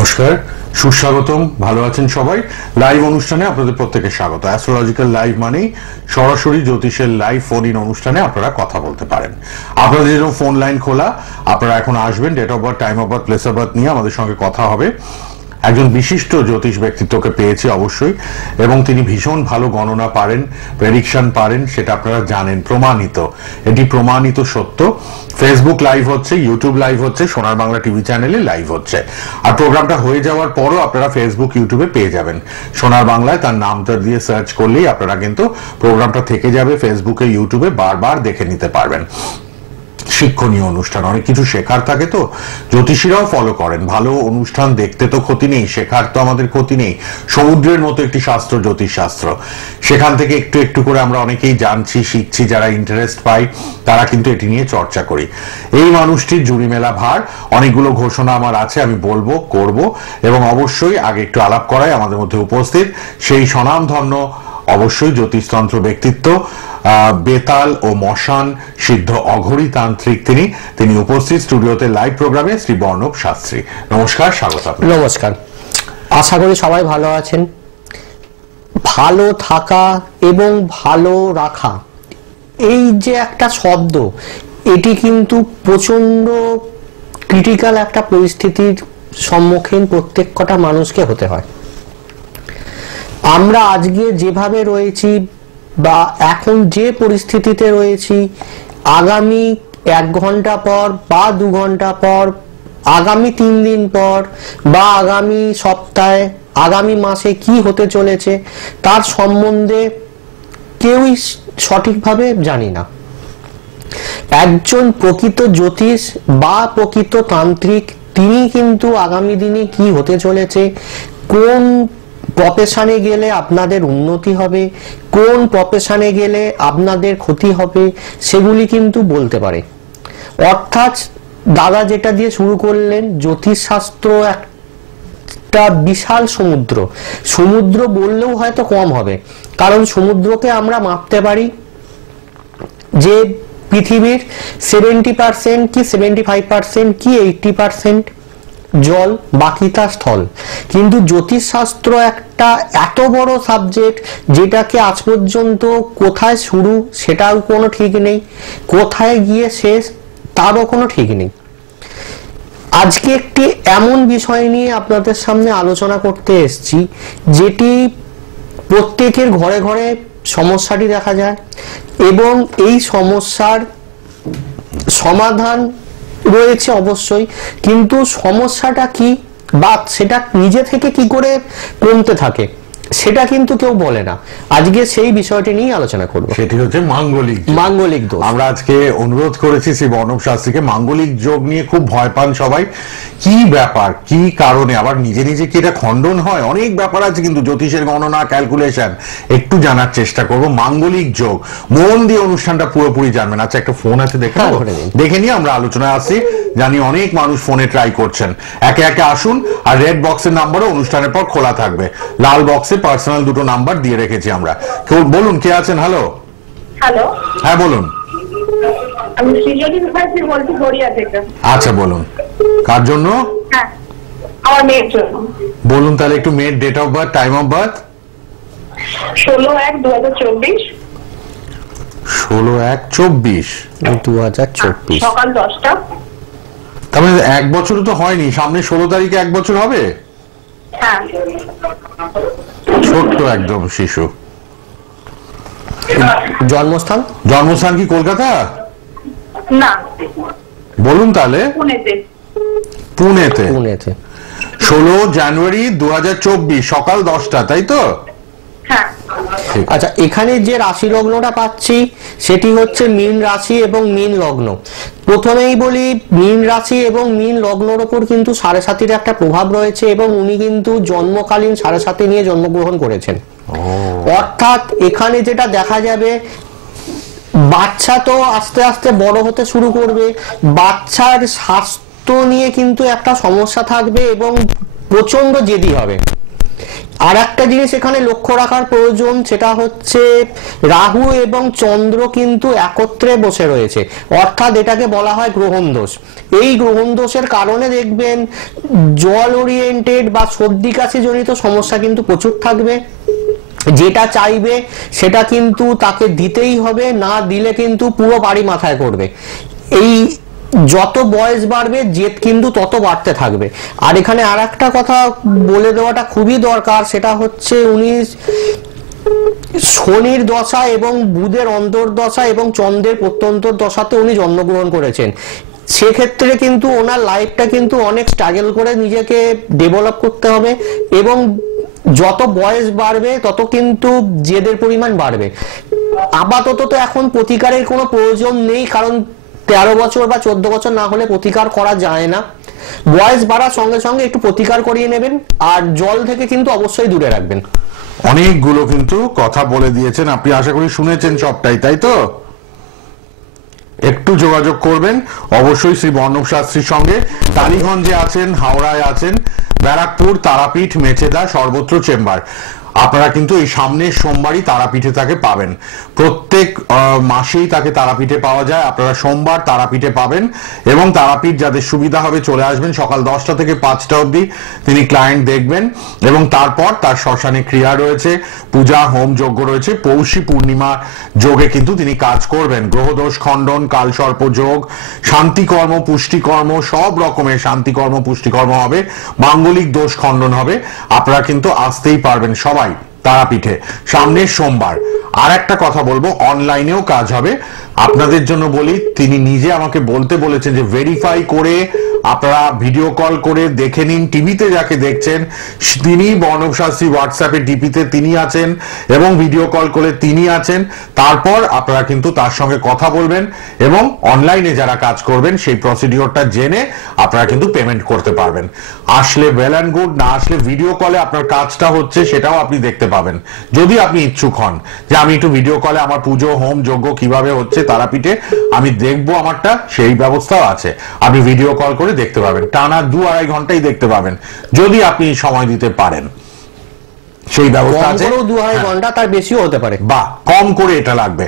নমস্কার, সুস্বাগতম। ভালো আছেন সবাই? লাইভ অনুষ্ঠানে আপনাদের প্রত্যেকে স্বাগত। অ্যাস্ট্রোলজিক্যাল লাইভ মানেই সরাসরি জ্যোতিষের লাইভ ফোন ইন অনুষ্ঠানে আপনারা কথা বলতে পারেন। আপনাদের জন্য ফোন লাইন খোলা, আপনারা এখন আসবেন, date of birth, time of birth, place of birth নিয়ে আমাদের সঙ্গে কথা হবে। একজন বিশিষ্ট জ্যোতিষ ব্যক্তিত্বকে পেয়েছি অবশ্যই, এবং তিনি ভীষণ ভালো গণনা পারেন, প্রেডিকশন পারেন, সেটা আপনারা জানেন, প্রমাণিত, এটি প্রমাণিত সত্য। ফেসবুক লাইভ হচ্ছে, ইউটিউব লাইভ হচ্ছে, সোনার বাংলা টিভি চ্যানেলে লাইভ হচ্ছে, আর প্রোগ্রামটা হয়ে যাওয়ার পরও আপনারা ফেসবুক ইউটিউবে পেয়ে যাবেন। সোনার বাংলায় তার নামটা দিয়ে সার্চ করলেই আপনারা কিন্তু প্রোগ্রামটা থেকে যাবে ফেসবুকে, ইউটিউবে, বারবার দেখে নিতে পারবেন। শিক্ষণীয় অনুষ্ঠান, অনেক কিছু শেখার থাকে, তো জ্যোতিষীরাও ফলো করেন। ভালো অনুষ্ঠান দেখতে তো ক্ষতি নেই, শেখার তো আমাদের ক্ষতি নেই। সমুদ্রের মতো একটি শাস্ত্র জ্যোতিষ শাস্ত্র, সেখান থেকে একটু একটু করে আমরা অনেকেই জানছি, শিখছি। যারা ইন্টারেস্ট পাই তারা কিন্তু এটি নিয়ে চর্চা করি। এই মানুষটির জুড়ি মেলা ভার, অনেকগুলো ঘোষণা আমার আছে, আমি বলবো, করব, এবং অবশ্যই আগে একটু আলাপ করাই আমাদের মধ্যে উপস্থিত সেই স্বনামধন্য অবশ্যই জ্যোতিষতন্ত্র ব্যক্তিত্ব, বেতাল ও মশান সিদ্ধ অঘরী তান্ত্রিক তিনি উপস্থিত স্টুডিওতে লাইভ প্রোগ্রামে, শ্রী বর্ণব শাস্ত্রী। নমস্কার, স্বাগত। নমস্কার, আশা করি সবাই ভালো আছেন। ভালো থাকা এবং ভালো রাখা, এই যে একটা শব্দ, এটি কিন্তু প্রচন্ড ক্রিটিক্যাল একটা পরিস্থিতির সম্মুখীন প্রত্যেক কটা মানুষকে হতে হয়। আমরা আজকে যেভাবে রয়েছি বা এখন যে পরিস্থিতিতে রয়েছি, আগামী 1 ঘন্টা পর বা 2 ঘন্টা পর, আগামী 3 দিন পর বা আগামী সপ্তাহে, আগামী মাসে কি হতে চলেছে তার সম্বন্ধে কেউই সঠিকভাবে জানি না। একজন প্রকৃত জ্যোতিষ বা প্রকৃত তান্ত্রিক তিনি কিন্তু আগামী দিনে কি হতে চলেছে, কোন প্রফেশনে গেলে আপনাদের উন্নতি হবে, কোন প্রফেশনে গেলে আপনাদের ক্ষতি হবে, সেগুলি কিন্তু বলতে পারে। অর্থাৎ দাদা যেটা দিয়ে শুরু করলেন, জ্যোতিষশাস্ত্র একটা বিশাল সমুদ্র। সমুদ্র বললেও হয়তো কম হবে, কারণ সমুদ্রকে আমরা মাপতে পারি যে পৃথিবীর 70% কি 75% কি 80% জল, বাকিটা স্থল। কিন্তু জ্যোতিষশাস্ত্র একটা এত বড় সাবজেক্ট, যেটাকে আজ পর্যন্ত কোথায় শুরু সেটাও কোনো ঠিক নেই, কোথায় গিয়ে শেষ তারও কোনো ঠিক নেই। আজকে একটি এমন বিষয় নিয়ে আপনাদের সামনে আলোচনা করতে এসেছি, যেটি প্রত্যেকের ঘরে ঘরে সমস্যাটি দেখা যায়, এবং এই সমস্যার সমাধান রয়েছে অবশ্যই, কিন্তু সমস্যাটা কি বা সেটা নিজে থেকে কি করে কমতে থাকে সেটা কিন্তু কেউ বলে না। আজকে সেই বিষয়টি নিয়ে আলোচনা করব, সেটি হচ্ছে মাঙ্গলিক দোষ। আমরা আজকে অনুরোধ করেছি শ্রী বর্ণব শাস্ত্রীকে। মাঙ্গলিক যোগ নিয়ে খুব ভয় পান সবাই, কি ব্যাপার, কি কারণে, আবার নিজে নিজে কি এটা খণ্ডন হয়, অনেক ব্যাপার আছে কিন্তু জ্যোতিষের গণনা, ক্যালকুলেশন, একটু জানার চেষ্টা করব। মাঙ্গলিক যোগ, মন দিয়ে অনুষ্ঠানটা পুরোপুরি জানবেন। আচ্ছা, একটা ফোন আছে, দেখে নিয়ে আমরা আলোচনায় আসছি। জানি অনেক মানুষ ফোনে ট্রাই করছেন, একে একে আসুন। আর রেড বক্সের নাম্বারও অনুষ্ঠানের পর খোলা থাকবে, লাল বক্সে পার্সোনাল দুটো নাম্বার দিয়ে রেখেছি আমরা। কেউ বলুন, কে আছেন? হ্যালো। হ্যালো, হ্যাঁ বলুন। আমি সৃজনী মুখার্জি বলছি, গড়িয়া থেকে। আচ্ছা বলুন, কার জন্য? হ্যাঁ, আমার মেয়ের জন্য। বলুন তাহলে একটু মেয়ের date of birth, time of birth. 16/1/2024। 16/1/2024 সকাল 10টা। তার মানে 1 বছর তো হয়নি, সামনে 16 তারিখে 1 বছর হবে। হ্যাঁ, ছোট্ট একদম শিশু। জন্মস্থান কি কলকাতা? না, বলুন তাহলে। পুনেতে। 16 জানুয়ারি 2024 সকাল 10টা, তাই তো? হ্যাঁ। আচ্ছা, এখানে যে রাশি লগ্নটা পাচ্ছি সেটি হচ্ছে মীন রাশি এবং মীন লগ্ন। প্রথমেই বলি, মীন রাশি এবং মীন লগ্নর ওপর কিন্তু 7.5 একটা প্রভাব রয়েছে, এবং উনি কিন্তু জন্মকালীন 7.5 নিয়ে জন্মগ্রহণ করেছেন। অর্থাৎ এখানে যেটা দেখা যাবে, বাচ্চা তো আস্তে আস্তে বড় হতে শুরু করবে, বাচ্চার স্বাস্থ্য নিয়ে কিন্তু একটা সমস্যা থাকবে এবং প্রচন্ড জেদি হবে। আর একটা জিনিস এখানে লক্ষ্য রাখার প্রয়োজন, সেটা হচ্ছে রাহু এবং চন্দ্র কিন্তু একত্রে বসে রয়েছে, অর্থাৎ এটাকে বলা হয় গ্রহণ দোষ। এই গ্রহণ দোষের কারণে দেখবেন জল ওরিয়েন্টেড বা সর্দি কাশি জনিত সমস্যা কিন্তু প্রচুর থাকবে। যেটা চাইবে সেটা কিন্তু তাকে দিতেই হবে, না দিলে কিন্তু পুরো বাড়ি মাথায় করবে। এই যত বয়স বাড়বে জেদ কিন্তু তত বাড়তে থাকবে। আর এখানে আর একটা কথা বলে দেওয়াটা খুবই দরকার, সেটা হচ্ছে উনি শনির দশা এবং বুধের অন্তর্দশা এবং চন্দ্রের প্রত্যন্তর দশাতে উনি জন্মগ্রহণ করেছেন। সেক্ষেত্রে কিন্তু ওনার লাইফটা কিন্তু অনেক স্ট্রাগল করে নিজেকে ডেভেলপ করতে হবে, এবং যত বয়স বাড়বে তত কিন্তু জেদের পরিমাণ বাড়বে। আপাতত তো এখন প্রতিকারের কোনো প্রয়োজন নেই, কারণ 13 বছর বা 14 বছর না হলে প্রতিকার করা যায় না। বয়স বাড়ার সঙ্গে সঙ্গে একটু প্রতিকার করিয়ে নেবেন, আর জল থেকে কিন্তু অবশ্যই দূরে রাখবেন। অনেকগুলো কিন্তু কথা বলে দিয়েছেন, আপনি আশা করি শুনেছেন সবটাই, তাই তো? একটু যোগাযোগ করবেন অবশ্যই শ্রী বর্ণব শাস্ত্রীর সঙ্গে। টালিগঞ্জে আছেন, হাওড়ায় আছেন, ব্যারাকপুর, তারাপীঠ, মেচেদা, সর্বত্র চেম্বার। আপনারা কিন্তু এই সামনের সোমবারই তারাপীঠে তাকে পাবেন। প্রত্যেক মাসেই তাকে তারাপীঠে পাওয়া যায়, আপনারা সোমবার তারাপীঠে পাবেন। এবং তারাপীঠ যাদের সুবিধা হবে চলে আসবেন, সকাল 10টা থেকে 5টা অবধি তিনি ক্লায়েন্ট দেখবেন, এবং তারপর তার শ্মশানে ক্রিয়া রয়েছে, পূজা হোম যজ্ঞ রয়েছে। পৌষী পূর্ণিমা যোগে কিন্তু তিনি কাজ করবেন। গ্রহদোষ খণ্ডন, কালসর্প যোগ, শান্তিকর্ম, পুষ্টিকর্ম, সব রকমের শান্তিকর্ম পুষ্টিকর্ম হবে, মাঙ্গলিক দোষ খণ্ডন হবে। আপনারা কিন্তু আসতেই পারবেন সবাই তারাপীঠে সামনের সোমবার। আর একটা কথা বলবো, অনলাইনেও কাজ হবে। আপনাদের জন্য বলি, তিনি নিজে আমাকে বলতে বলেছেন যে ভেরিফাই করে আপনারা ভিডিও কল করে দেখে নিন। টিভিতে যাকে দেখছেন তিনি বর্ণব শাস্ত্রী, হোয়াটসঅ্যাপে ডিপিতে তিনি আছেন এবং ভিডিও কল করে তিনি আছেন। তারপর আপনারা কিন্তু তার সঙ্গে কথা বলবেন, এবং অনলাইনে যারা কাজ করবেন সেই প্রসিডিওরটা জেনে আপনারা কিন্তু পেমেন্ট করতে পারবেন। আসলে ওয়েল অ্যান্ড গুড, না আসলে ভিডিও কলে আপনার কাজটা হচ্ছে সেটাও আপনি দেখতে পাবেন, যদি আপনি ইচ্ছুক হন যে আমি একটু ভিডিও কলে আমার পুজো হোম যজ্ঞ কিভাবে হচ্ছে তারাপীঠে আমি দেখবো আমারটা, সেই ব্যবস্থাও আছে। আপনি ভিডিও কল করে দেখতে পাবেন, টানা 2-2.5 ঘন্টাই দেখতে পাবেন যদি আপনি সময় দিতে পারেন। সেই ব্যবস্থা আছে, 2-2.5 ঘন্টা, তার বেশিও হতে পারে, বা কম করে এটা লাগবে।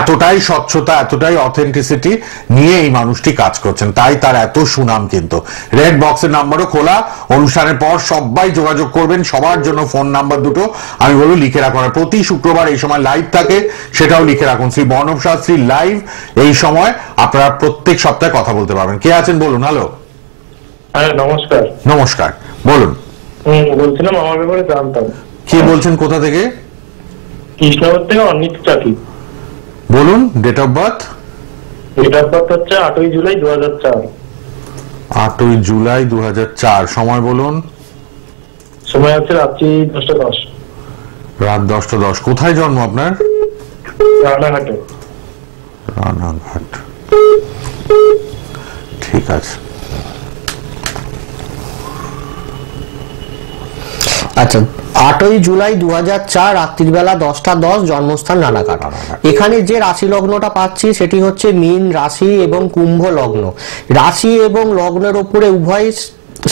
এতটাই স্বচ্ছতা, এতটাই অথেন্টিসিটি নিয়ে এই মানুষটি কাজ করছেন, তাই তার এত সুনাম। কিন্তু রেড বক্সের নাম্বারও খোলা, অনুষ্ঠানের পর সবাই যোগাযোগ করবেন। সবার জন্য ফোন নাম্বার দুটো আমি বলবো লিখে রাখুন। প্রতি শুক্রবার এই সময় লাইভ থাকে, সেটাও লিখে রাখুন। শ্রী বর্ণব শাস্ত্রী লাইভ এই সময় আপনারা প্রত্যেক সপ্তাহে কথা বলতে পারবেন। কে আছেন বলুন? হ্যালো। হ্যাঁ নমস্কার। নমস্কার, বলুন। বলছিলাম আমার ব্যাপারে জানতাম। কে বলছেন, কোথা থেকে? কৃষ্ণনগর থেকে অনিত চাকি। বলুন। Date of birth? Date of birth হচ্ছে 8ই জুলাই 2004। 8ই জুলাই 2004। সময় বলুন। সময় হচ্ছে রাত্রি 10:10। রাত 10:10। কোথায় জন্ম আপনার? রানাঘাটে। রানাঘাট, ঠিক আছে। আচ্ছা, 8ই জুলাই 2004 রাত্রির বেলা 10:10, জন্মস্থান রানাঘাট। এখানে যে রাশি লগ্নটা পাচ্ছি সেটি হচ্ছে মীন রাশি এবং কুম্ভ লগ্ন। রাশি এবং লগ্নের উপরে উভয়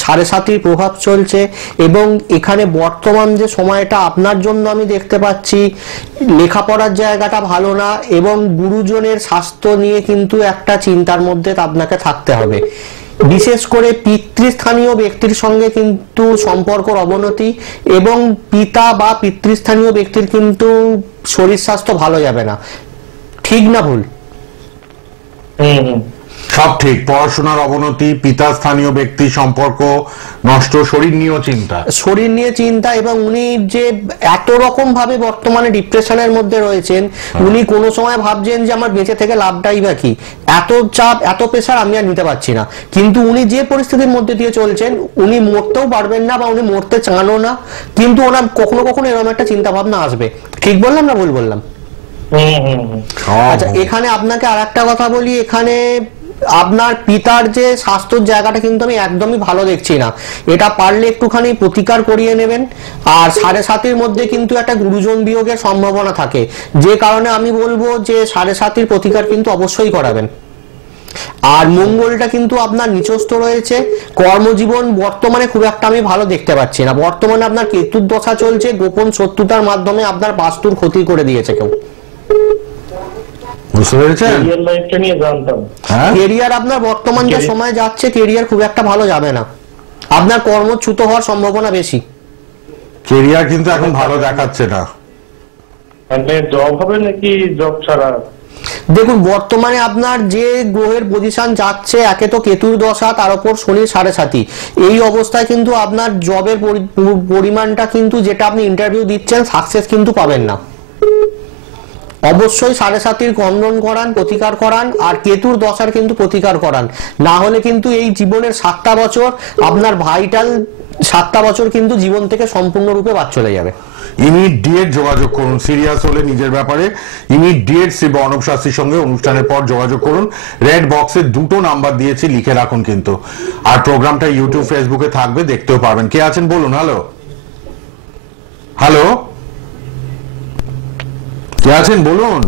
7.5 প্রভাব চলছে, এবং এখানে বর্তমান যে সময়টা আপনার জন্য আমি দেখতে পাচ্ছি, লেখাপড়ার জায়গাটা ভালো না, এবং গুরুজনের স্বাস্থ্য নিয়ে কিন্তু একটা চিন্তার মধ্যে আপনাকে থাকতে হবে। বিশেষ করে পিতৃস্থানীয় ব্যক্তির সঙ্গে কিন্তু সম্পর্কের অবনতি, এবং পিতা বা পিতৃস্থানীয় ব্যক্তির কিন্তু শরীর স্বাস্থ্য ভালো যাবে না। ঠিক না ভুল? সব ঠিক। পড়াশোনার অবনতি, পিতা স্থানীয় ব্যক্তি সম্পর্ক নষ্ট, শরীর নিয়েও চিন্তা। শরীর নিয়ে চিন্তা, এবং উনি যে এত রকম ভাবে বর্তমানে ডিপ্রেশনের মধ্যে রয়েছেন, উনি কোনো সময় ভাবছেন যে আমার বেঁচে থেকে লাভটাই বা কি, এত চাপ এত প্রেশার আমি আর নিতে পারছি না। কিন্তু উনি যে পরিস্থিতির মধ্যে দিয়ে চলছেন, উনি মরতেও পারবেন না বা উনি মরতে চানও না, কিন্তু ওনার কখনো কখনো এরকম একটা চিন্তা ভাবনা আসবে। ঠিক বললাম না ভুল বললাম? আচ্ছা, এখানে আপনাকে আর একটা কথা বলি, এখানে আপনার পিতার যে স্বাস্থ্যের জায়গাটা কিন্তু আমি একদমই ভালো দেখছি না। এটা পারলে একটুখানি প্রতিকার করিয়ে নেবেন। আর 7.5-এর মধ্যে কিন্তু একটা গুরুজন বিয়োগের সম্ভাবনা থাকে, যে কারণে আমি বলবো যে 7.5-এর প্রতিকার কিন্তু অবশ্যই করাবেন। আর মঙ্গলটা কিন্তু আপনার নিচস্থ রয়েছে। কর্মজীবন বর্তমানে খুব একটা আমি ভালো দেখতে পাচ্ছি না। বর্তমানে আপনার কেতুর দশা চলছে, গোপন শত্রুতার মাধ্যমে আপনার বাস্তুর ক্ষতি করে দিয়েছে কেউ। বুঝতে পেরেছেন? রিয়েল লাইফটা নিয়ে জানতাম। কেরিয়ার আপনার বর্তমান যে সময় যাচ্ছে, কেরিয়ার খুব একটা ভালো যাবে না, আপনার কর্মচ্যুত হওয়ার সম্ভাবনা বেশি। কেরিয়ার কিন্তু এখন ভালো দেখাচ্ছে না। মানে জব হবে নাকি জব ছাড়া? দেখুন বর্তমানে আপনার যে গ্রহের পজিশন যাচ্ছে, একে তো কেতুর দশা, তার উপর শনির 7.5, এই অবস্থায় কিন্তু আপনার জবের পরিমাণটা কিন্তু, যেটা আপনি ইন্টারভিউ দিচ্ছেন, সাকসেস কিন্তু পাবেন না। অবশ্যই 7.5 খণ্ডন করান, প্রতিকার করান, আর কেতুর দশার কিন্তু প্রতিকার করান, না হলে কিন্তু এই জীবনের 7টা বছর আপনার ভাইটাল 7টা বছর কিন্তু জীবন থেকে সম্পূর্ণরূপে বাদ চলে যাবে। ইমিডিয়েট যোগাযোগ করুন, সিরিয়াস হলে নিজের ব্যাপারে ইমিডিয়েট শ্রী বর্ণব শাস্ত্রীর সঙ্গে অনুষ্ঠানের পর যোগাযোগ করুন। রেড বক্সে 2টো নাম্বার দিয়েছি, লিখে রাখুন কিন্তু। আর প্রোগ্রামটা ইউটিউব ফেসবুকে থাকবে, দেখতেও পারবেন। কে আছেন বলুন? হ্যালো হ্যালো, কে আছেন বলুন?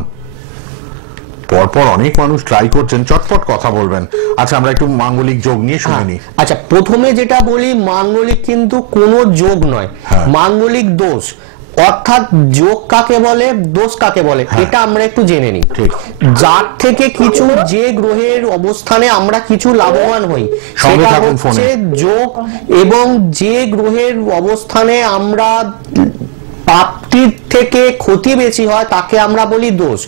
পরপর অনেক মানুষ ট্রাই করছেন, চটপট কথা বলবেন। আচ্ছা, আমরা একটু মাঙ্গলিক যোগ নিয়ে শুনে নিই। আচ্ছা, প্রথমে যেটা বলি, মাঙ্গলিক কিন্তু কোনো যোগ নয়, মাঙ্গলিক দোষ। অর্থাৎ যোগ কাকে বলে, দোষ কাকে বলে, এটা আমরা একটু জেনে নিই। যার থেকে কিছু, যে গ্রহের অবস্থানে আমরা কিছু লাভবান হই, সেটা হচ্ছে যোগ। এবং যে গ্রহের অবস্থানে আমরা প্রাপ্তির থেকে ক্ষতি বেশি হয়, তাকে আমরা বলি দোষ।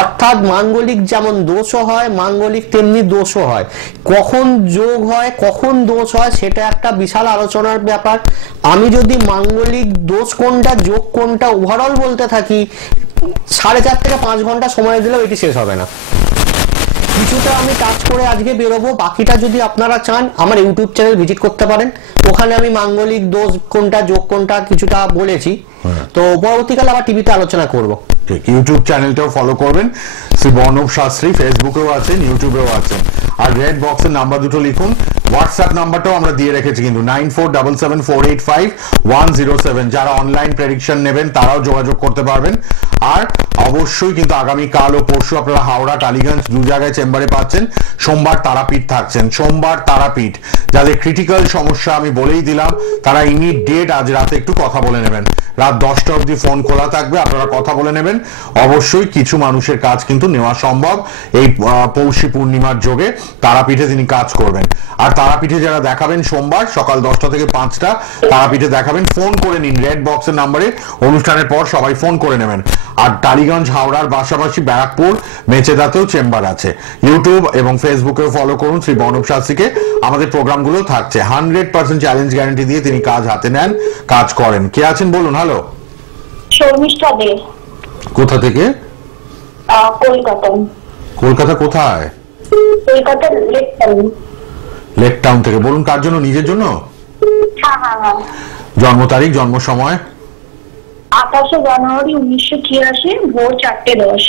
অর্থাৎ মাঙ্গলিক যেমন দোষও হয়, মাঙ্গলিক তেমনি দোষও হয়। কখন যোগ হয়, কখন দোষ হয়, সেটা একটা বিশাল আলোচনার ব্যাপার। আমি যদি মাঙ্গলিক দোষ কোনটা, যোগ কোনটা ওভারঅল বলতে থাকি, 4.5 থেকে 5 ঘন্টা সময় দিলেও এটি শেষ হবে না। কিছুটা আমি কাজ করে আজকে বেরোবো, বাকিটা যদি আপনারা চান আমার ইউটিউব চ্যানেল ভিজিট করতে পারেন। ওখানে আমি মাঙ্গলিক দোষ কোনটা, যোগ কোনটা কিছুটা বলেছি। তো পরবর্তীকালে আবার টিভিতে আলোচনা করব। ঠিক, ইউটিউব চ্যানেলটাও ফলো করবেন। শ্রী বর্ণব শাস্ত্রী ফেসবুকেও আছেন, ইউটিউবেও আছেন। আর রেড বক্সের নাম্বার দুটো লিখুন। হোয়াটসঅ্যাপ নাম্বারটাও আমরা দিয়ে রেখেছি কিন্তু, 9477485107। যারা অনলাইন প্রেডিকশন নেবেন তারাও যোগাযোগ করতে পারবেন। আর অবশ্যই কিন্তু আগামী কাল ও পরশু আপনারা হাওড়া, টালিগঞ্জ 2 জায়গায় চেম্বারে পাচ্ছেন। সোমবার তারাপীঠ থাকছেন, সোমবার তারাপীঠ। যাদের ক্রিটিক্যাল সমস্যা আমি বলেই দিলাম, তারা ইমিডিয়েট আজ রাতে একটু কথা বলে নেবেন। রাত 10টা অবধি ফোন খোলা থাকবে, আপনারা কথা বলে নেবেন। অবশ্যই কিছু মানুষের কাজ কিন্তু নেওয়া সম্ভব এই পৌষী পূর্ণিমার যোগে। তারাপীঠে তিনি কাজ করবেন। আর তারাপীঠে যারা দেখাবেন সোমবার সকাল 10টা থেকে 5টা তারাপীঠে দেখাবেন, ফোন করে নিন। রেড বক্সের নাম্বারে অনুষ্ঠানের পর সবাই ফোন করে নেবেন। আর টালিগঞ্জ, হাওড়ার পাশাপাশি ব্যারাকপুর, মেচেদাতেও চেম্বার আছে। ইউটিউব এবং ফেসবুকেও ফলো করুন শ্রী বর্ণব শাস্ত্রীকে। আমাদের প্রোগ্রামগুলো থাকছে। 100% চ্যালেঞ্জ গ্যারান্টি দিয়ে তিনি কাজ হাতে নেন, কাজ করেন। কে আছেন বলুন? হ্যালো, শর্মিষ্ঠা দে। কোথা থেকে? কলকাতা। কলকাতা কোথায়? Kolkata lake town. Lake town থেকে। বলুন কার জন্য? নিজের জন্য? হ্যাঁ হ্যাঁ হ্যাঁ। জন্ম তারিখ, জন্ম সময়? 28 জানুয়ারি 1986, ভোর 4:10,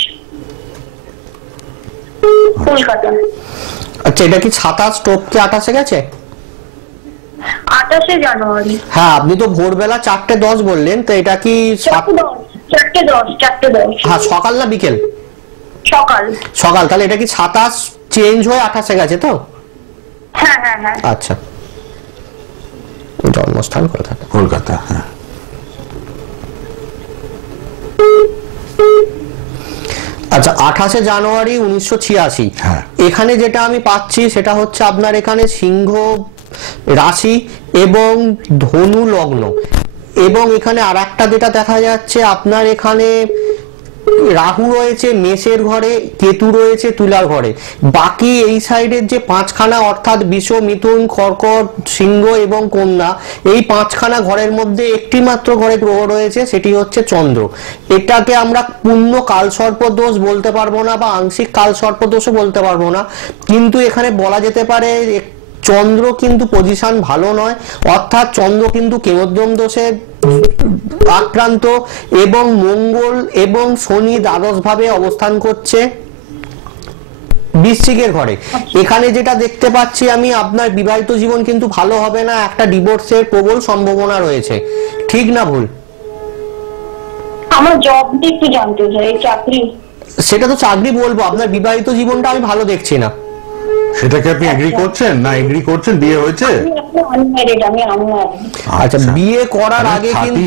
কলকাতা। আচ্ছা, এটা কি 27 টপকে 28 গেছে? 28 জানুয়ারি। হ্যাঁ, আপনি তো ভোরবেলা 4:10 বললেন, তো এটা কি 4:10? হ্যাঁ, সকাল না বিকেল? সকাল। সকাল। তাহলে এটা কি 27 চেঞ্জ হয়ে 28 গেছে তো? হ্যাঁ হ্যাঁ হ্যাঁ। আচ্ছা, জন্মস্থান কোথায়? কলকাতা। হ্যাঁ, আচ্ছা, 28 জানুয়ারি 1986। এখানে যেটা আমি পাচ্ছি সেটা হচ্ছে আপনার এখানে সিংহ রাশি এবং ধনু লগ্ন। এবং এখানে আর একটা যেটা দেখা যাচ্ছে, আপনার এখানে রাহু রয়েছে মেষের ঘরে, কেতু রয়েছে তুলার ঘরে। বাকি এই সাইডের যে 5খানা, অর্থাৎ বিষ, মিথুন, কর্কট, সিংহ এবং কন্যা, এই 5খানা ঘরের মধ্যে একটি মাত্র ঘরে গ্রহ রয়েছে, সেটি হচ্ছে চন্দ্র। এটাকে আমরা পূর্ণ কালসর্প দোষ বলতে পারবো না, বা আংশিক কালসর্প দোষও বলতে পারবো না, কিন্তু এখানে বলা যেতে পারে চন্দ্র কিন্তু পজিশন ভালো নয়। অর্থাৎ চন্দ্র কিন্তু কেমদ্রম দোষে আক্রান্ত, এবং মঙ্গল এবং শনি দ্বাদশ ভাবে অবস্থান করছে বৃশ্চিকের ঘরে। এখানে যেটা দেখতে পাচ্ছি আমি, আপনার বিবাহিত জীবন কিন্তু ভালো হবে না, একটা ডিভোর্সের প্রবল সম্ভাবনা রয়েছে। ঠিক না ভুল? আমার জব নিয়ে একটু জানতে চাই, চাকরি। সেটা তো চাকরি বলবো, আপনার বিবাহিত জীবনটা আমি ভালো দেখছি না। সেটাকে আপনি এগ্রি করছেন না এগ্রি করছেন বিয়ে হয়েছে? আমি আনম্যারিড। আচ্ছা, বিয়ে করার আগে কিন্তু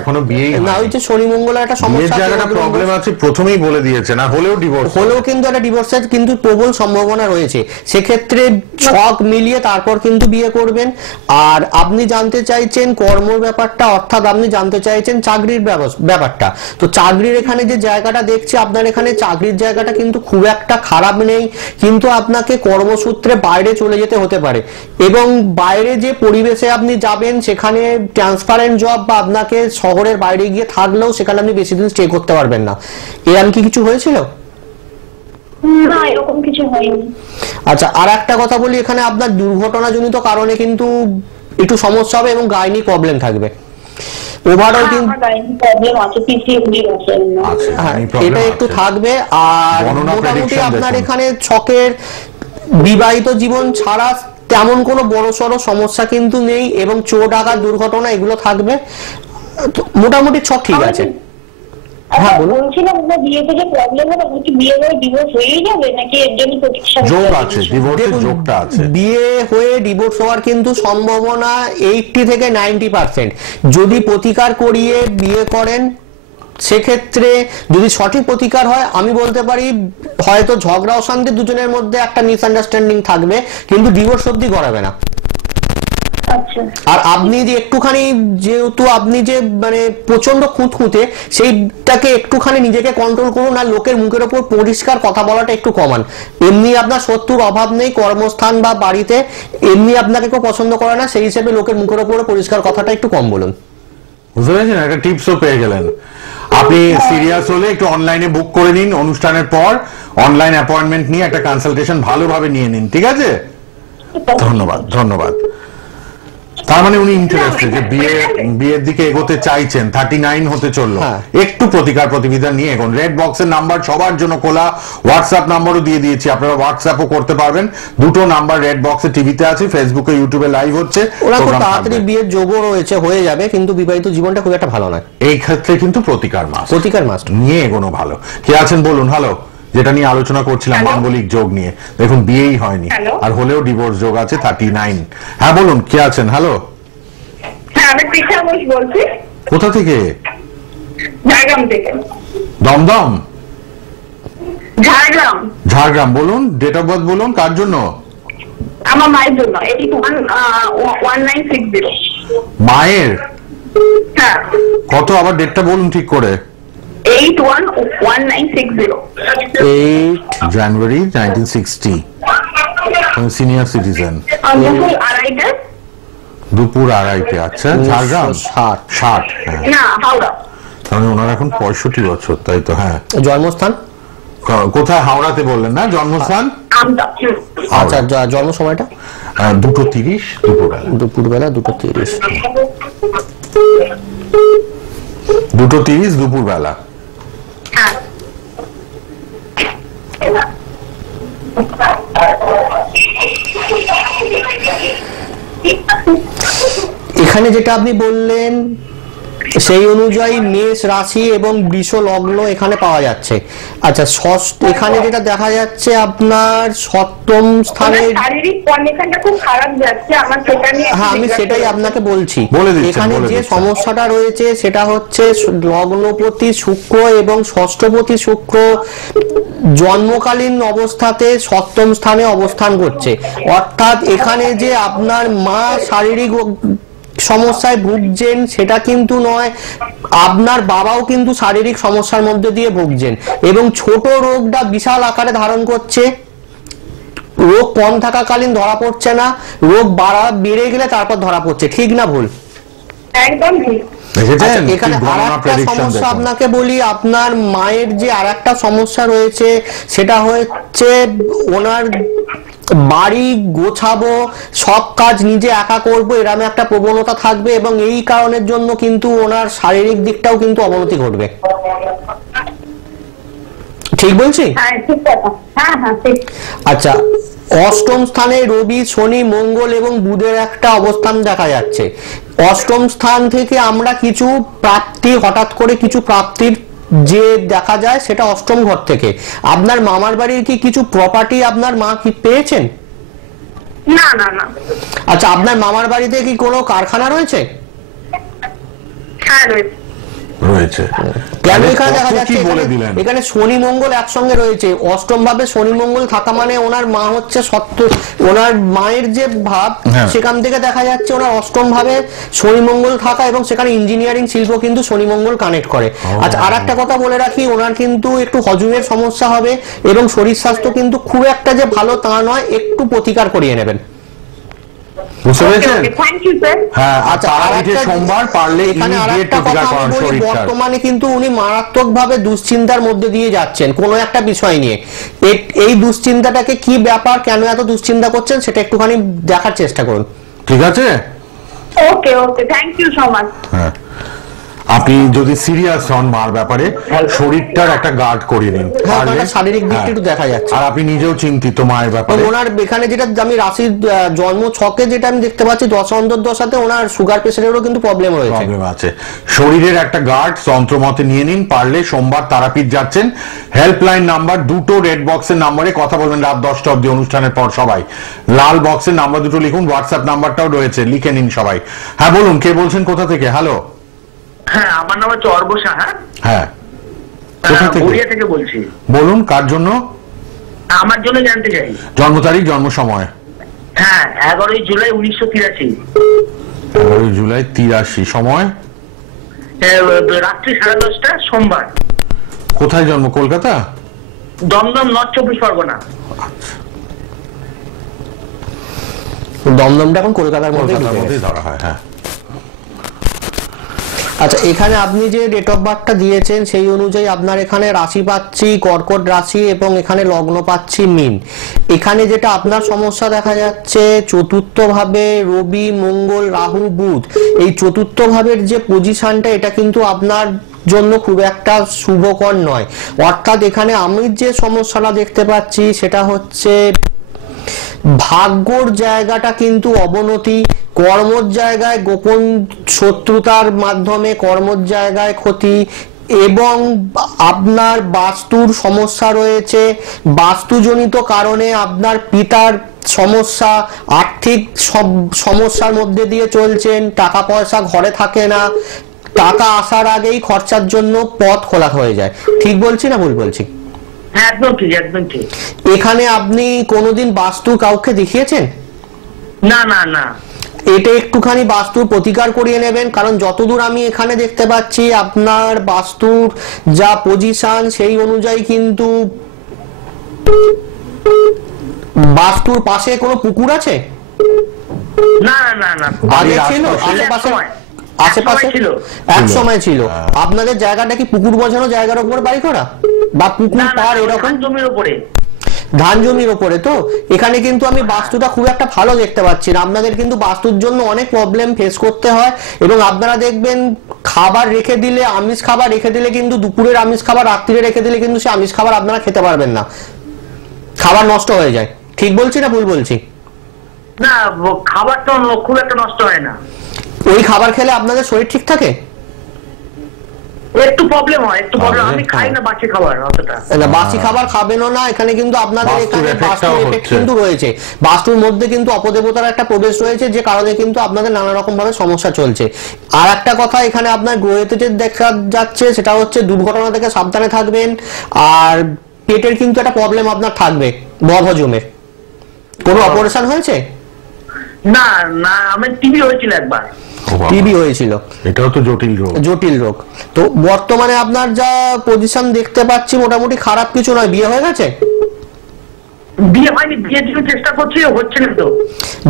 এখনো বিয়ে না, ওই যে শনি মঙ্গলের একটা সমস্যা, জায়গাটা প্রবলেম আছে প্রথমেই বলে দিয়েছে, না হলেও ডিভোর্স হলেও কিন্তু একটা ডিভোর্সের কিন্তু প্রবল সম্ভাবনা রয়েছে। সেক্ষেত্রে ছক মিলিয়ে তারপর কিন্তু বিয়ে করবেন। আর আপনি জানতে চাইছেন কর্মর ব্যাপারটা, অর্থাৎ আপনি জানতে চাইছেন চাকরির ব্যাপারটা। তো চাকরির এখানে যে জায়গাটা দেখছি, আপনার এখানে চাকরির জায়গাটা কিন্তু খুব একটা খারাপ নেই, কিন্তু আপনাকে কর্মসূত্রে বাইরে চলে যেতে হতে পারে। এবং বাইরে যে পরিবেশে আপনি যাবেন সেখানে ট্রান্সপারেন্ট জব, বা আপনাকে শহরের বাইরে গিয়ে থাকলেও সেখানে আপনি বেশি দিন স্টে করতে পারবেন না। এরকম কি কিছু হয়েছিল? না, এরকম কিছু হয়নি। আচ্ছা, আর একটা কথা বলি, এখানে আপনার দুর্ঘটনাজনিত কারণে কিন্তু একটু সমস্যা হবে এবং গাইনি প্রবলেম থাকবে। ওভারঅল কিন্তু এটা একটু থাকবে। আর মোটামুটি আপনার এখানে ছকের বিবাহিত জীবন ছাড়া তেমন কোনো বড় সড়ো সমস্যা কিন্তু নেই, এবং চোট আঘাত দুর্ঘটনা এগুলো থাকবে। মোটামুটি ছক ঠিক আছে। হ্যাঁ, বলছিলাম বিয়েতে যে প্রবলেম হবে, বিয়ে হয়ে ডিভোর্স হয়েই যাবে নাকি এর জন্য প্রতীক্ষা যোগ আছে? ডিভোর্সের যোগটা আছে। বিয়ে হয়ে ডিভোর্স হওয়ার কিন্তু সম্ভাবনা 80 থেকে 90%। যদি প্রতিকার করিয়ে বিয়ে করেন, সেক্ষেত্রে যদি সঠিক প্রতিকার হয়, আমি বলতে পারি হয়তো ঝগড়া অশান্তি দুজনের মধ্যে একটা মিসআন্ডারস্ট্যান্ডিং থাকবে, কিন্তু ডিভোর্স অবধি করাবে না। আর আপনি যে একটুখানি, যেহেতু আপনি যে মানে প্রচন্ড খুঁতখুঁতে, সেইটাকে একটুখানি নিজেকে কন্ট্রোল করুন। আর লোকের মুখের ওপর পরিষ্কার কথা বলাটা একটু কমান। এমনি আপনার শত্রুর অভাব নেই কর্মস্থান বা বাড়িতে, এমনি আপনাকে কেউ পছন্দ করে না, সেই হিসেবে লোকের মুখের ওপর পরিষ্কার কথাটা একটু কম বলুন। বুঝতে পেরেছেন? একটা টিপসও পেয়ে গেলেন। আপনি সিরিয়াস হলে একটু অনলাইনে বুক করে নিন, অনুষ্ঠানের পর অনলাইন অ্যাপয়েন্টমেন্ট নিয়ে একটা কনসালটেশন ভালোভাবে নিয়ে নিন, ঠিক আছে? ধন্যবাদ, ধন্যবাদ। তার মানে উনি ইন্টারেস্টেড, যে বিয়ের দিকে এগোতে চাইছেন, 39 হতে চললো, একটু প্রতিকার প্রতিবিধান নিয়ে এগোন। রেড বক্সের নাম্বার সবার জন্য খোলা, হোয়াটসঅ্যাপ নাম্বারও দিয়ে দিয়েছি, আপনারা হোয়াটসঅ্যাপও করতে পারবেন। দুটো নাম্বার রেড বক্সে, টিভিতে আছে, ফেসবুকে ইউটিউবে লাইভ হচ্ছে। ওরা খুব তাড়াতাড়ি বিয়ের যোগও রয়েছে, হয়ে যাবে, কিন্তু বিবাহিত জীবনটা খুব একটা ভালো নয়। এই ক্ষেত্রে কিন্তু প্রতিকার মাস্ট নিয়ে এগোনো ভালো। কে আছেন বলুন? হ্যালো, যেটা নিয়ে আলোচনা করছিলাম মাঙ্গলিক যোগ নিয়ে, দেখুন বিয়েই হয়নি, আর হলেও ডিভোর্স যোগ আছে 39। হ্যাঁ বলুন, কে আছেন? হ্যালো, আমি পৃথা ঘোষ বলছি। কোথা থেকে? ঝাড়গ্রাম থেকে। দমদম? ঝাড়গ্রাম। বলুন, ডেট অফ বার্থ বলুন। কার জন্য? আমার মায়ের জন্য। 811960। মায়ের? হ্যাঁ। কত? আবার ডেটটা বলুন ঠিক করে। 811960। 8 জানুয়ারি 1960। Senior citizen. দুপুর 2:30। আচ্ছা, ঝাড়গ্রাম। 60। না, হাওড়া। তাহলে ওনার এখন 65 বছর, তাই তো? হ্যাঁ। জন্মস্থান কোথায়? হাওড়াতে বললেন না? জন্মস্থান? আচ্ছা, জন্ম সময়টা? 2:30 দুপুরবেলা। 2:30 দুপুরবেলা। এখানে যেটা আপনি বললেন সেই অনুযায়ী মেষ রাশি এবং বৃষ লগ্ন এখানে পাওয়া যাচ্ছে। আচ্ছা, এখানে যেটা দেখা যাচ্ছে আপনার সপ্তম স্থানে, শারীরিক কন্ডিশনটা খুব খারাপ যাচ্ছে আমার, সেটা নিয়ে। হ্যাঁ, আমি সেটাই আপনাকে বলছি। এখানে যে সমস্যাটা রয়েছে সেটা হচ্ছে লগ্নপতি শুক্র এবং ষষ্ঠপতি শুক্র জন্মকালীন অবস্থাতে সপ্তম স্থানে অবস্থান করছে। অর্থাৎ এখানে যে আপনার মা শারীরিক সমস্যায় ভুগছেন সেটা কিন্তু নয়, আপনার বাবাও কিন্তু শারীরিক সমস্যার মধ্যে দিয়ে ভুগছেন, এবং ছোট রোগটা বিশাল আকারে ধারণ করছে। রোগ কম থাকাকালীন ধরা পড়ছে না, রোগ বেড়ে গেলে তারপর ধরা পড়ছে। ঠিক না ভুল? একদম ঠিক। এখানে আরেকটা সমস্যা আপনাকে বলি, আপনার মায়ের যে আরেকটা সমস্যা রয়েছে সেটা হচ্ছে ওনার বাড়ি গোছাবো, সব কাজ নিজে একা করবো, এরকম একটা প্রবণতা থাকবে, এবং এই কারণের জন্য কিন্তু ওনার শারীরিক দিকটাও কিন্তু অবনতি ঘটবে। ঠিক বলছি? আচ্ছা, অষ্টম স্থানে রবি, শনি, মঙ্গল এবং বুধের একটা অবস্থান দেখা যাচ্ছে। অষ্টম স্থান থেকে আমরা কিছু প্রাপ্তি, হঠাৎ করে কিছু প্রাপ্তির যে দেখা যায় সেটা অষ্টম ঘর থেকে। আপনার মামার বাড়ির কি কিছু প্রপার্টি আপনার মা কি পেয়েছেন? না না না। আচ্ছা, আপনার মামার বাড়িতে কি কোনো কারখানা রয়েছে? হ্যাঁ রয়েছে। রয়েছে। কেন এখানে দেখা কত যাচ্ছে কি বলে দিলেন? এখানে শনি মঙ্গল একসঙ্গে রয়েছে, অষ্টম ভাবে শনি মঙ্গল থাকা মানে ওনার মা হচ্ছে সত্য, ওনার মায়ের যে ভাব হ্যাঁ। সেখান থেকে দেখা যাচ্ছে ওনার অষ্টম ভাবে শনি মঙ্গল থাকা, এবং সেখানে ইঞ্জিনিয়ারিং শিল্প কিন্তু শনি মঙ্গল কানেক্ট করে। আচ্ছা, আর একটা কথা বলে রাখি, ওনার কিন্তু একটু হজমের সমস্যা হবে এবং শরীর স্বাস্থ্য কিন্তু খুব একটা যে ভালো তা নয়, একটু প্রতিকার করিয়ে নেবেন। বুঝতে পেরেছেন? Thank you sir. হ্যাঁ, আচ্ছা, আর আরেকটা সোমবার পারলে এখানে immediate আরেকটা কথা প্রতিকার আমি করান বলি, শরীরটার। বর্তমানে কিন্তু উনি মারাত্মকভাবে দুশ্চিন্তার মধ্যে দিয়ে যাচ্ছেন কোনো একটা বিষয় নিয়ে। এই দুশ্চিন্তাটাকে কি ব্যাপার, কেন এত দুশ্চিন্তা করছেন সেটা একটুখানি দেখার চেষ্টা করুন। ঠিক আছে? ওকে ওকে, থ্যাংক ইউ সো মাচ। হ্যাঁ, আপনি যদি সিরিয়াস হন মার ব্যাপারে, শরীরটার একটা গার্ড করিয়ে নিন। হ্যাঁ, পারলে। ওনার শারীরিক দিকটা হ্যাঁ। একটু দেখা যাচ্ছে। আর আপনি নিজেও চিন্তিত মায়ের ব্যাপারে। ওনার এখানে যেটা আমি রাশির জন্ম ছকে যেটা আমি দেখতে পাচ্ছি, দশা অন্তর্দশাতে ওনার সুগার প্রেসারেরও কিন্তু প্রবলেম রয়েছে। প্রবলেম আছে। শরীরের একটা গার্ড যন্ত্রমতে নিয়ে নিন। পারলে সোমবার তারাপীঠ যাচ্ছেন, হেল্পলাইন নাম্বার দুটো রেড বক্সের নাম্বারে কথা বলবেন রাত 10টা অব্দি অনুষ্ঠানের পর। সবাই লাল বক্সের নাম্বার দুটো লিখুন, হোয়াটসঅ্যাপ নাম্বারটাও রয়েছে, লিখে নিন সবাই। হ্যাঁ বলুন, কে বলছেন, কোথা থেকে? হ্যালো। হ্যাঁ, আমার নাম হচ্ছে অর্ব সাহা। হ্যাঁ, কোথা থেকে? গড়িয়া থেকে বলছি। বলুন, কার জন্য? আমার জন্য জানতে চাই। জন্ম তারিখ, জন্ম সময়। হ্যাঁ, 11ই জুলাই 1983। 11 জুলাই 83। সময়? রাত্রি 10:30 সোমবার। কোথায় জন্ম? কলকাতা? দমদম, নর্থ 24 পরগনা। দমদমটা এখন কলকাতার মধ্যে কলকাতার মধ্যেই ধরা হয়। হ্যাঁ। আচ্ছা, এখানে আপনি যে ডেট অফ বার্থটা দিয়েছেন সেই অনুযায়ী আপনার এখানে রাশি পাচ্ছি কর্কট রাশি, এবং এখানে লগ্ন পাচ্ছি মীন। এখানে যেটা আপনার সমস্যা দেখা যাচ্ছে, চতুর্থ ভাবে রবি, মঙ্গল, রাহু, বুধ, এই চতুর্থ ভাবের যে পজিশনটা এটা কিন্তু আপনার জন্য খুব একটা শুভকর নয়। অর্থাৎ এখানে আমি যে সমস্যাটা দেখতে পাচ্ছি সেটা হচ্ছে ভাগ্যর জায়গাটা কিন্তু অবনতি, কর্মর জায়গায় গোপন শত্রুতার মাধ্যমে কর্মর জায়গায় ক্ষতি, এবং আপনার বাস্তুর সমস্যা রয়েছে। বাস্তুজনিত কারণে আপনার পিতার সমস্যা, আর্থিক সমস্যার মধ্যে দিয়ে চলছেন, টাকা পয়সা ঘরে থাকে না, টাকা আসার আগেই খরচার জন্য পথ খোলা হয়ে যায়। ঠিক বলছি না ভুল বলছি? হ্যাঁ, একদম ঠিক, একদম ঠিক। এখানে আপনি কোনোদিন বাস্তু কাউকে দেখিয়েছেন? না না না। এটা একটুখানি বাস্তুর প্রতিকার করিয়ে নেবেন, কারণ যতদূর আমি এখানে দেখতে পাচ্ছি আপনার বাস্তুর যা পজিশন সেই অনুযায়ী কিন্তু বাস্তুর পাশে কোনো পুকুর আছে? না না না। আগে ছিল আশেপাশে? আশেপাশে ছিল, এক সময় ছিল। আপনাদের জায়গাটা কি পুকুর বোঝানো জায়গার উপর বাড়ি করা, বা পুকুর পাড় এরকম? জমির উপরে। ধান জমির উপরে। তো এখানে কিন্তু আমি বাস্তুটা খুব একটা ভালো দেখতে পাচ্ছি না। আপনাদের কিন্তু বাস্তুর জন্য অনেক প্রবলেম ফেস করতে হয়, এবং আপনারা দেখবেন খাবার রেখে দিলে, আমিষ খাবার রেখে দিলে কিন্তু দুপুরের আমিষ খাবার রাত্রিরে রেখে দিলে কিন্তু সে আমিষ খাবার আপনারা খেতে পারবেন না, খাবার নষ্ট হয়ে যায়। ঠিক বলছি না ভুল বলছি? না, খাবারটা খুব একটা নষ্ট হয় না। ওই খাবার খেলে আপনাদের শরীর ঠিক থাকে? একটু প্রবলেম হয়, একটু প্রবলেম। আমি খাই না বাকি খাবার অতটা। না, বাসি খাবার খাবেনও না। এখানে কিন্তু আপনাদের বাস্তুর এখানে effect-টাও বাস্তুর এফেক্ট হচ্ছে। কিন্তু রয়েছে। বাস্তুর মধ্যে কিন্তু অপদেবতার একটা প্রবেশ রয়েছে, যে কারণে কিন্তু আপনাদের নানা রকম ভাবে সমস্যা চলছে। আর একটা কথা, এখানে আপনার গ্রহেতে যে দেখা যাচ্ছে সেটা হচ্ছে দুর্ঘটনা থেকে সাবধানে থাকবেন, আর পেটের কিন্তু একটা প্রবলেম আপনার থাকবে, বদহজমের। কোনো অপারেশন হয়েছে? না না, আমার টিভি হয়েছিল একবার। টিবি হয়েছিল। এটাও তো জটিল রোগ। জটিল রোগ। তো বর্তমানে আপনার যা পজিশন দেখতে পাচ্ছি মোটামুটি খারাপ কিছু নয়। বিয়ে হয়ে গেছে? বিয়ে হয়নি, বিয়ের জন্য চেষ্টা করছি, হচ্ছে না তো।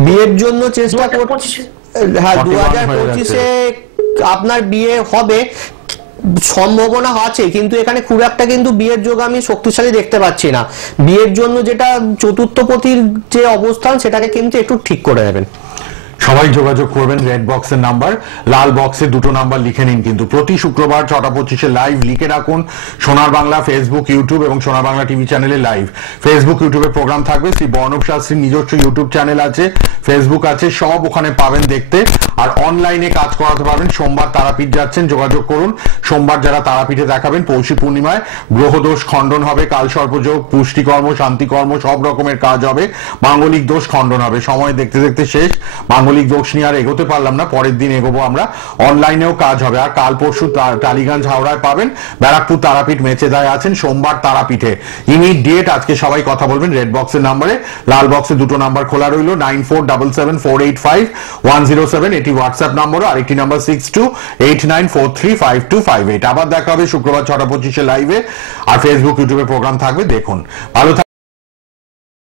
বিয়ের জন্য চেষ্টা 2025 করছি। হ্যাঁ, 2025-এ আপনার বিয়ে হবে, সম্ভাবনা আছে, কিন্তু এখানে খুব একটা কিন্তু বিয়ের যোগ আমি শক্তিশালী দেখতে পাচ্ছি না। বিয়ের জন্য যেটা চতুর্থ পতির যে অবস্থান সেটাকে কিন্তু একটু ঠিক করে নেবেন। সবাই যোগাযোগ করবেন রেড বক্সের নাম্বার, লাল বক্সে দুটো নাম্বার লিখে নিন। কিন্তু প্রতি শুক্রবার 6:25 লাইভ লিখে রাখুন। সোনার বাংলা ফেসবুক, ইউটিউব এবং সোনার বাংলা টিভি চ্যানেলে লাইভ। ফেসবুক ইউটিউবে প্রোগ্রাম থাকবে, শ্রী বর্ণব শাস্ত্রীর নিজস্ব ইউটিউব চ্যানেল আছে, ফেসবুক আছে, সব ওখানে পাবেন দেখতে। আর অনলাইনে কাজ করাতে পারবেন। সোমবার তারাপীঠ যাচ্ছেন, যোগাযোগ করুন। সোমবার যারা তারাপীঠে দেখাবেন, পৌষী পূর্ণিমায় গ্রহদোষ খণ্ডন হবে, কালসর্পযোগ, পুষ্টিকর্ম, শান্তিকর্ম সব রকমের কাজ হবে, মাঙ্গলিক দোষ খণ্ডন হবে। সময় দেখতে দেখতে শেষ, মাঙ্গলিক দোষ নিয়ে আর এগোতে পারলাম না, পরের দিন এগোবো আমরা। অনলাইনেও কাজ হবে। আর কাল পরশু টালিগঞ্জ হাওড়ায় পাবেন, ব্যারাকপুর তারাপীঠ মেচেদায় আছেন, সোমবার তারাপীঠে ইমিডিয়েট। আজকে সবাই কথা বলবেন রেড বক্সের নাম্বারে, লাল বক্সে দুটো নাম্বার খোলা রইল, 9477485107 এটি হোয়াটসঅ্যাপ নাম্বার, আরেকটি নাম্বার 6289435258। আবার দেখা হবে শুক্রবার 6:25 লাইভে। আর ফেসবুক ইউটিউবে প্রোগ্রাম থাকবে, দেখুন। ভালো